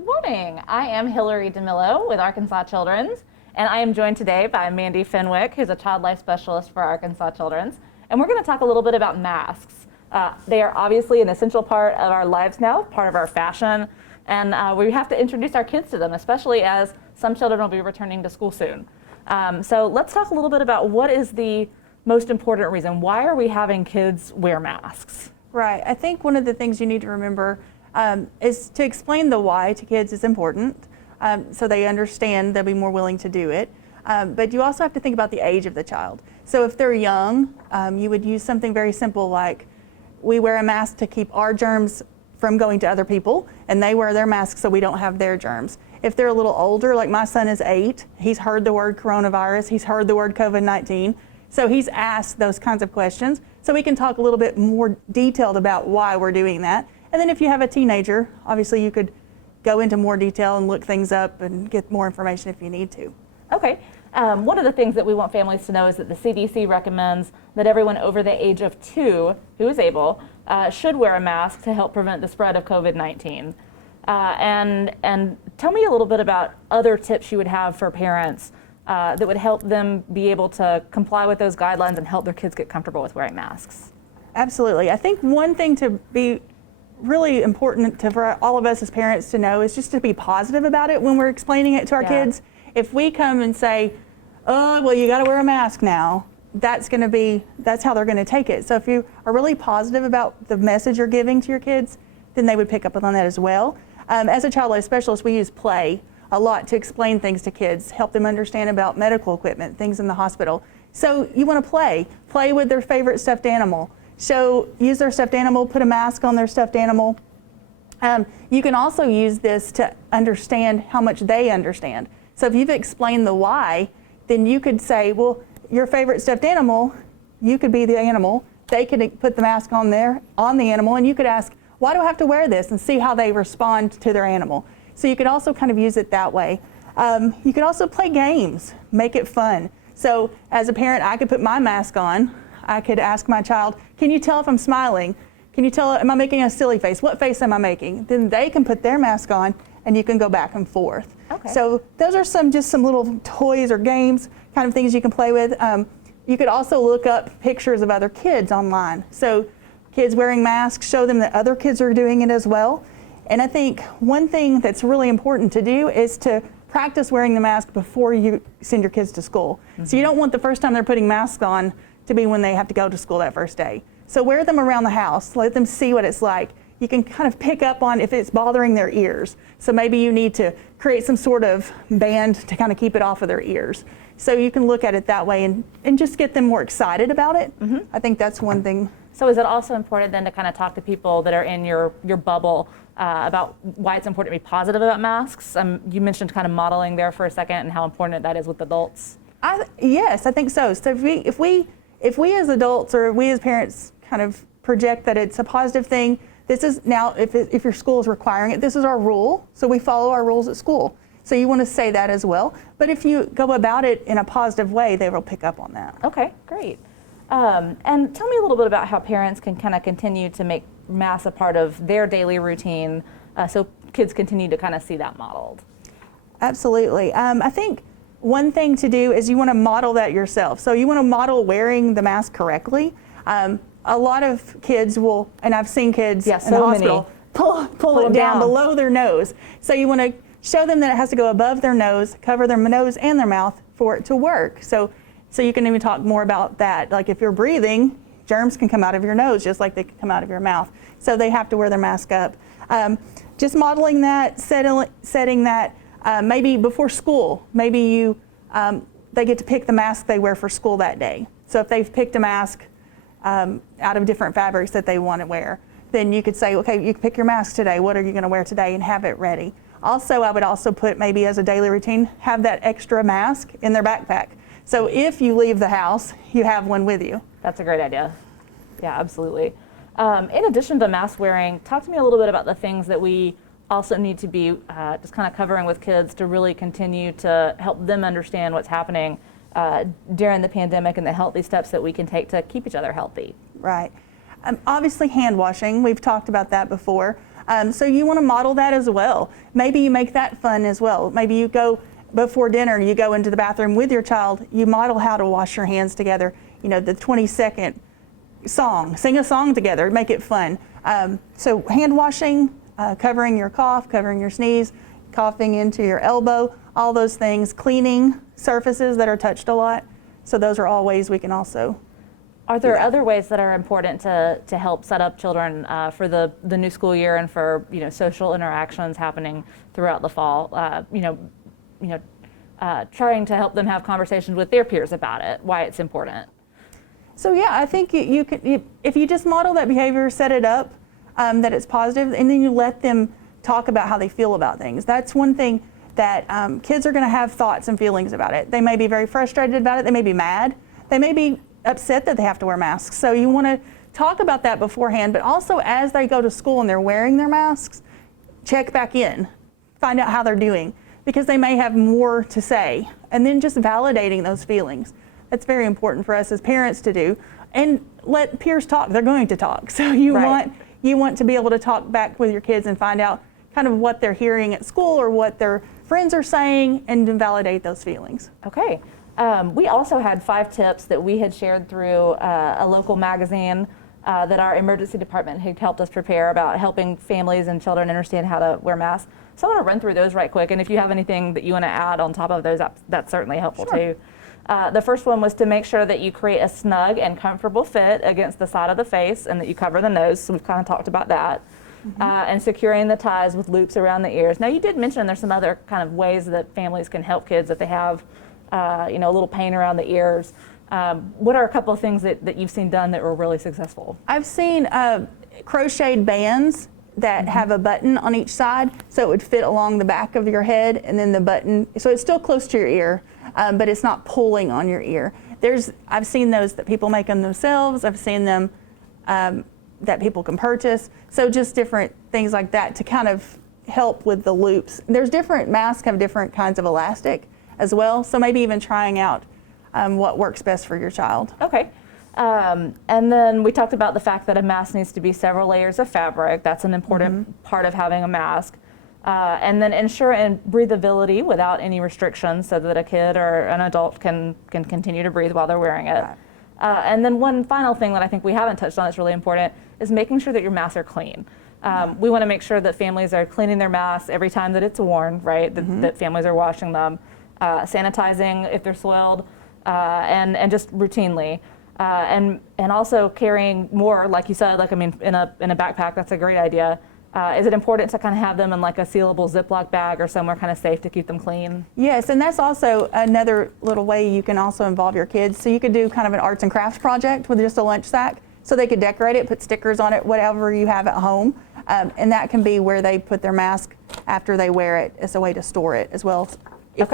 Good morning. I am Hillary DeMillo with Arkansas Children's, and I am joined today by Mandy Fenwick, who's a child life specialist for Arkansas Children's. And we're going to talk a little bit about masks. They are obviously an essential part of our lives now, part of our fashion, and we have to introduce our kids to them, especially as some children will be returning to school soon. So let's talk a little bit about what is the most important reason. Why are we having kids wear masks? Right. I think one of the things you need to remember is to explain the why to kids is important, so they understand, they'll be more willing to do it. But you also have to think about the age of the child. So if they're young, you would use something very simple like, we wear a mask to keep our germs from going to other people, and they wear their masks so we don't have their germs. If they're a little older, like my son is 8, he's heard the word coronavirus, he's heard the word COVID-19, so he's asked those kinds of questions, so we can talk a little bit more detailed about why we're doing that. And then if you have a teenager, obviously you could go into more detail and look things up and get more information if you need to. Okay. One of the things that we want families to know is that the CDC recommends that everyone over the age of 2 who is able should wear a mask to help prevent the spread of COVID-19. And tell me a little bit about other tips you would have for parents that would help them be able to comply with those guidelines and help their kids get comfortable with wearing masks. Absolutely. I think one thing to be really important for all of us as parents to know is just to be positive about it when we're explaining it to our kids. If we come and say, oh, well, you got to wear a mask now, that's how they're going to take it. So if you are really positive about the message you're giving to your kids, then they would pick up on that as well. As a child life specialist, we use play a lot to explain things to kids, help them understand about medical equipment, things in the hospital. So you want to play with their favorite stuffed animal. So use their stuffed animal, put a mask on their stuffed animal. You can also use this to understand how much they understand. So if you've explained the why, then you could say, well, your favorite stuffed animal, you could be the animal. They could put the mask on the animal, and you could ask, why do I have to wear this? And see how they respond to their animal. So you could also kind of use it that way. You could also play games, make it fun. So as a parent, I could put my mask on. I could ask my child, can you tell if I'm smiling? Can you tell, am I making a silly face? What face am I making? Then they can put their mask on and you can go back and forth. Okay. So those are just some little toys or games, kind of things you can play with. You could also look up pictures of other kids online. So kids wearing masks, show them that other kids are doing it as well. And I think one thing that's really important to do is to practice wearing the mask before you send your kids to school. Mm-hmm. So you don't want the first time they're putting masks on to be when they have to go to school that first day. So wear them around the house, let them see what it's like. You can kind of pick up on if it's bothering their ears. So maybe you need to create some sort of band to kind of keep it off of their ears. So you can look at it that way and just get them more excited about it. Mm-hmm. I think that's one thing. So is it also important then to kind of talk to people that are in your bubble about why it's important to be positive about masks? You mentioned kind of modeling there for a second and how important that is with adults. Yes, I think so. So if we as adults or we as parents kind of project that it's a positive thing, this is now, if your school is requiring it, this is our rule, so we follow our rules at school. So you want to say that as well. But if you go about it in a positive way, they will pick up on that. Okay, great. And tell me a little bit about how parents can kind of continue to make masks a part of their daily routine so kids continue to kind of see that modeled. Absolutely. I think one thing to do is you want to model that yourself. So you want to model wearing the mask correctly. A lot of kids will, and I've seen kids in the hospital, pull it down below their nose. So you want to show them that it has to go above their nose, cover their nose and their mouth for it to work. So you can even talk more about that. Like if you're breathing, germs can come out of your nose just like they can come out of your mouth. So they have to wear their mask up. Just modeling that, setting that, maybe before school, maybe they get to pick the mask they wear for school that day. So if they've picked a mask out of different fabrics that they want to wear, then you could say, okay, you can pick your mask today. What are you going to wear today? And have it ready. Also, I would also put maybe as a daily routine, have that extra mask in their backpack. So if you leave the house, you have one with you. That's a great idea. Yeah, absolutely. In addition to mask wearing, talk to me a little bit about the things that we also need to be just kind of covering with kids to really continue to help them understand what's happening during the pandemic and the healthy steps that we can take to keep each other healthy. Right. Obviously hand washing, we've talked about that before. So you want to model that as well. Maybe you make that fun as well. Maybe you go before dinner, you go into the bathroom with your child, you model how to wash your hands together, the 20-second song, sing a song together, make it fun. So hand washing, covering your cough, covering your sneeze, coughing into your elbow, all those things, cleaning surfaces that are touched a lot. So those are all ways we can also. Are there other ways that are important to help set up children for the new school year and for social interactions happening throughout the fall? Trying to help them have conversations with their peers about it, why it's important. So yeah, I think you could, if you just model that behavior, set it up, that it's positive, and then you let them talk about how they feel about things. That's one thing that kids are going to have thoughts and feelings about it. They may be very frustrated about it. They may be mad. They may be upset that they have to wear masks. So you want to talk about that beforehand, but also as they go to school and they're wearing their masks, check back in, find out how they're doing, because they may have more to say, and then just validating those feelings. That's very important for us as parents to do, and let peers talk. They're going to talk. So you want to be able to talk back with your kids and find out kind of what they're hearing at school or what their friends are saying, and then validate those feelings. Okay. We also had 5 tips that we had shared through a local magazine that our emergency department had helped us prepare about helping families and children understand how to wear masks. So I want to run through those right quick, and if you have anything that you want to add on top of those, that's certainly helpful too. The first one was to make sure that you create a snug and comfortable fit against the side of the face and that you cover the nose, so we've kind of talked about that. And securing the ties with loops around the ears. Now you did mention there's some other kind of ways that families can help kids if they have a little pain around the ears. What are a couple of things that you've seen done that were really successful? I've seen crocheted bands that have a button on each side, so it would fit along the back of your head, and then the button, so it's still close to your ear, but it's not pulling on your ear. I've seen those that people make them themselves. I've seen them that people can purchase. So just different things like that to kind of help with the loops. There's different masks have different kinds of elastic as well, so maybe even trying out what works best for your child. Okay. And then we talked about the fact that a mask needs to be several layers of fabric. That's an important part of having a mask. And then ensure breathability without any restrictions so that a kid or an adult can continue to breathe while they're wearing it. And then one final thing that I think we haven't touched on that's really important is making sure that your masks are clean. We want to make sure that families are cleaning their masks every time that it's worn, right? That families are washing them, sanitizing if they're soiled, and just routinely. And also carrying more, like you said, in a backpack, that's a great idea. Is it important to kind of have them in like a sealable Ziploc bag or somewhere kind of safe to keep them clean? Yes, and that's also another little way you can also involve your kids. So you could do kind of an arts and crafts project with just a lunch sack. So they could decorate it, put stickers on it, whatever you have at home. And that can be where they put their mask after they wear it as a way to store it as well. If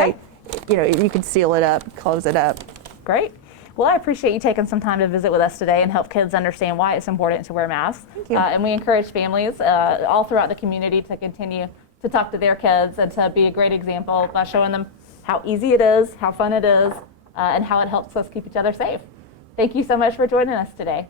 you could seal it up, close it up. Great. Well, I appreciate you taking some time to visit with us today and help kids understand why it's important to wear masks. Thank you. And we encourage families all throughout the community to continue to talk to their kids and to be a great example by showing them how easy it is, how fun it is, and how it helps us keep each other safe. Thank you so much for joining us today.